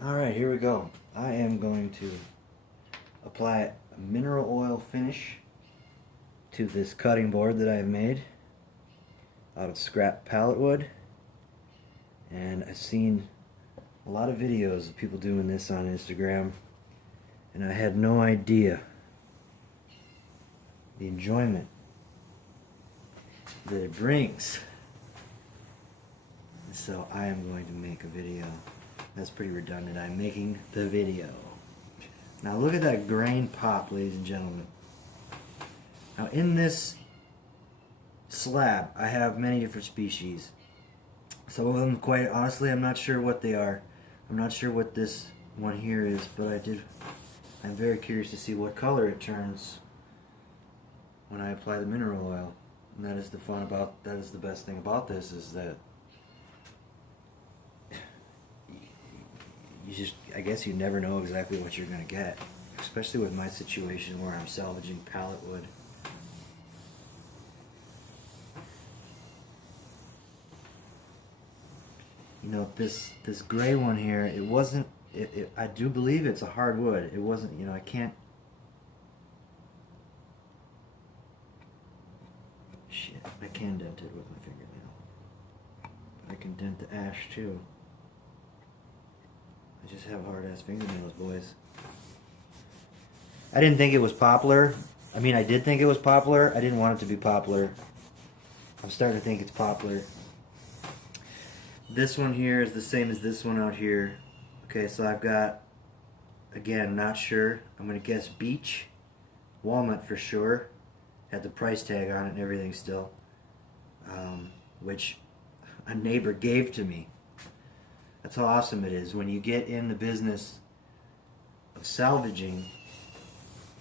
Alright, here we go. I am going to apply a mineral oil finish to this cutting board that I have made out of scrap pallet wood. And I've seen a lot of videos of people doing this on Instagram, and I had no idea the enjoyment that it brings. So I am going to make a video. That's pretty redundant. I'm making the video. Now look at that grain pop, ladies and gentlemen. Now in this slab, I have many different species. Some of them, quite honestly, I'm not sure what they are. I'm not sure what this one here is, but I'm very curious to see what color it turns when I apply the mineral oil. And that is the best thing about this, is that I guess you never know exactly what you're going to get, especially with my situation where I'm salvaging pallet wood. You know, this gray one here, it wasn't, I do believe it's a hardwood. It wasn't, you know, I can't, shit, I can dent it with my fingernail. But I can dent the ash too. I just have hard-ass fingernails, boys. I didn't think it was poplar. I mean, I did think it was poplar. I didn't want it to be poplar. I'm starting to think it's poplar. This one here is the same as this one out here. Okay, so I've got, again, not sure. I'm going to guess beech. Walnut for sure. Had the price tag on it and everything still. Which a neighbor gave to me. That's how awesome it is when you get in the business of salvaging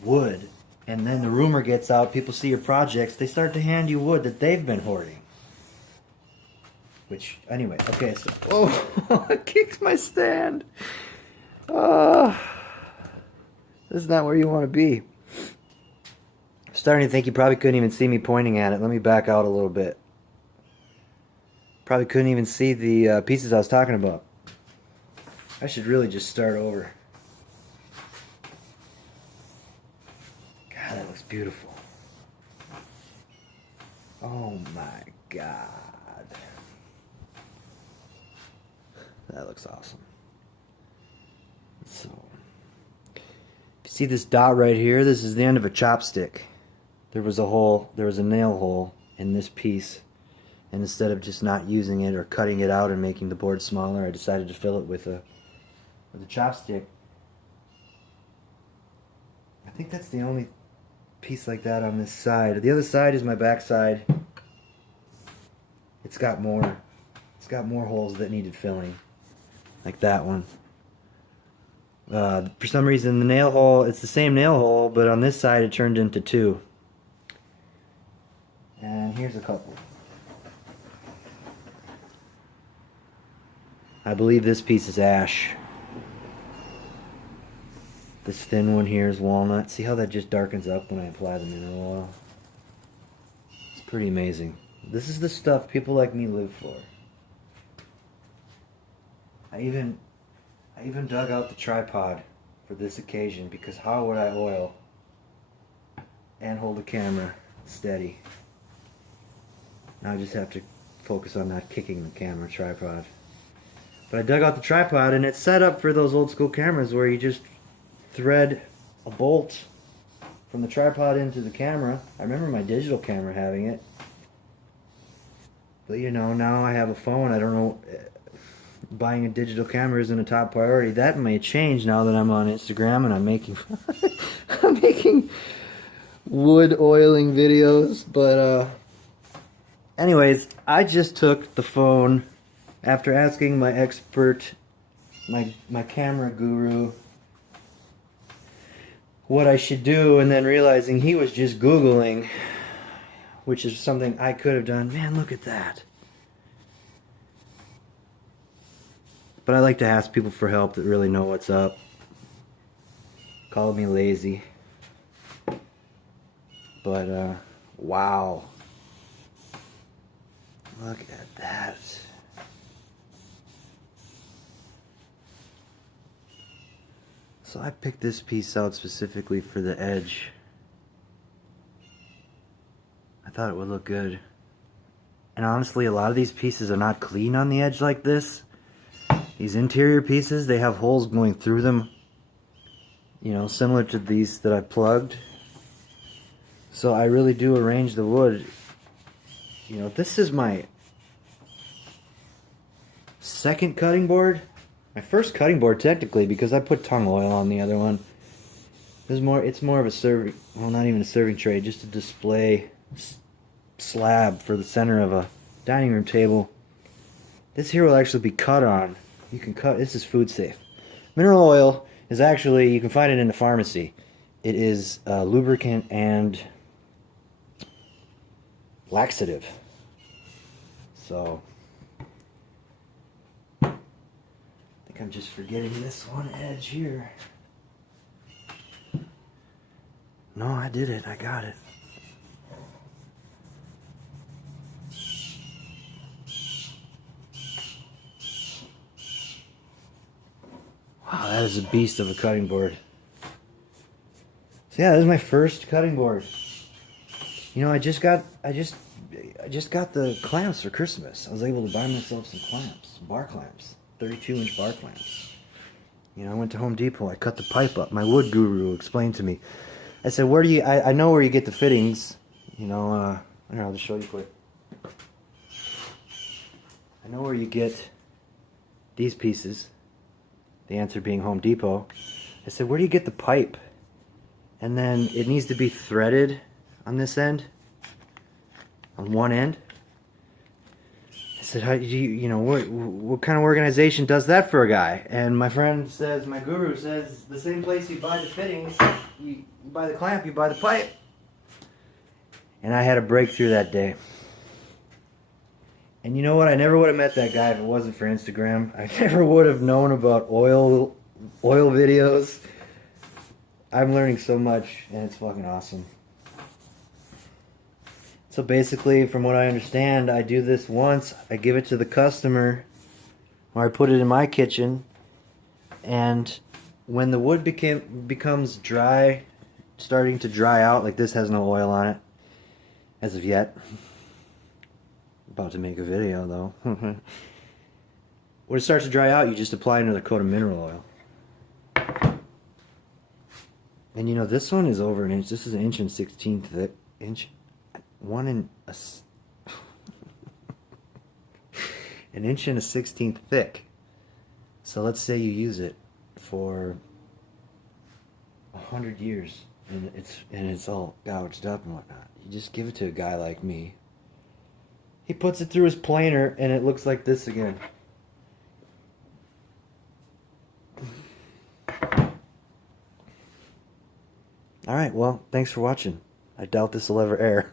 wood, and then the rumor gets out, people see your projects, they start to hand you wood that they've been hoarding. Which, anyway, okay, so, oh, it kicks my stand. This is not where you want to be. I'm starting to think you probably couldn't even see me pointing at it. Let me back out a little bit. Probably couldn't even see the pieces I was talking about. I should really just start over. God, that looks beautiful. Oh my God. That looks awesome. So, if you see this dot right here, this is the end of a chopstick. There was a nail hole in this piece. And instead of just not using it or cutting it out and making the board smaller, I decided to fill it with a chopstick. I think that's the only piece like that on this side. The other side is my back side. It's got more holes that needed filling, like that one. For some reason, the nail hole, it's the same nail hole, but on this side it turned into two. And here's a couple. I believe this piece is ash. This thin one here is walnut. See how that just darkens up when I apply the mineral oil? It's pretty amazing. This is the stuff people like me live for. I even dug out the tripod for this occasion, because how would I oil and hold the camera steady? Now I just have to focus on not kicking the camera tripod. But I dug out the tripod, and it's set up for those old school cameras where you just thread a bolt from the tripod into the camera. I remember my digital camera having it. But you know, now I have a phone. I don't know, buying a digital camera isn't a top priority. That may change now that I'm on Instagram and I'm making I'm making wood oiling videos. But anyways, I just took the phone after asking my expert, my camera guru, what I should do, and then realizing he was just Googling, which is something I could have done. Man, look at that. But I like to ask people for help that really know what's up. Call me lazy. But, wow. Look at that. So I picked this piece out specifically for the edge. I thought it would look good. And honestly, a lot of these pieces are not clean on the edge like this. These interior pieces, they have holes going through them, you know, similar to these that I plugged. So I really do arrange the wood. You know, this is my second cutting board. My first cutting board technically, because I put tung oil on the other one. It's more of a serving, well, not even a serving tray, just a display slab for the center of a dining room table. This here will actually be cut on. You can cut, this is food safe. Mineral oil is actually, you can find it in the pharmacy. It is a lubricant and laxative. So, I think I'm just forgetting this one edge here. No, I did it. I got it. Wow, that is a beast of a cutting board. So yeah, this is my first cutting board. You know, I just got the clamps for Christmas. I was able to buy myself some clamps, bar clamps, 32-inch bar clamps. You know, I went to Home Depot. I cut the pipe up. My wood guru explained to me. I said, "Where do you? I know where you get the fittings. You know, here, I'll just show you quick. I know where you get these pieces." The answer being Home Depot. I said, "Where do you get the pipe?" And then it needs to be threaded on this end, on one end. I said, "How do you know what kind of organization does that for a guy?" And my friend says, my guru says, the same place you buy the fittings, you buy the clamp, you buy the pipe. And I had a breakthrough that day. And you know what? I never would have met that guy if it wasn't for Instagram. I never would have known about oil videos. I'm learning so much, and it's fucking awesome. So basically, from what I understand, I do this once, I give it to the customer, or I put it in my kitchen, and when the wood becomes dry, starting to dry out, like this has no oil on it, as of yet. About to make a video though. When it starts to dry out, you just apply another coat of mineral oil. And you know, this one is over an inch. This is an 1.16 thick. An 1.16 thick. So let's say you use it for 100 years, and it's all gouged up and whatnot. You just give it to a guy like me. He puts it through his planer, and it looks like this again. Alright, well, thanks for watching. I doubt this will ever air.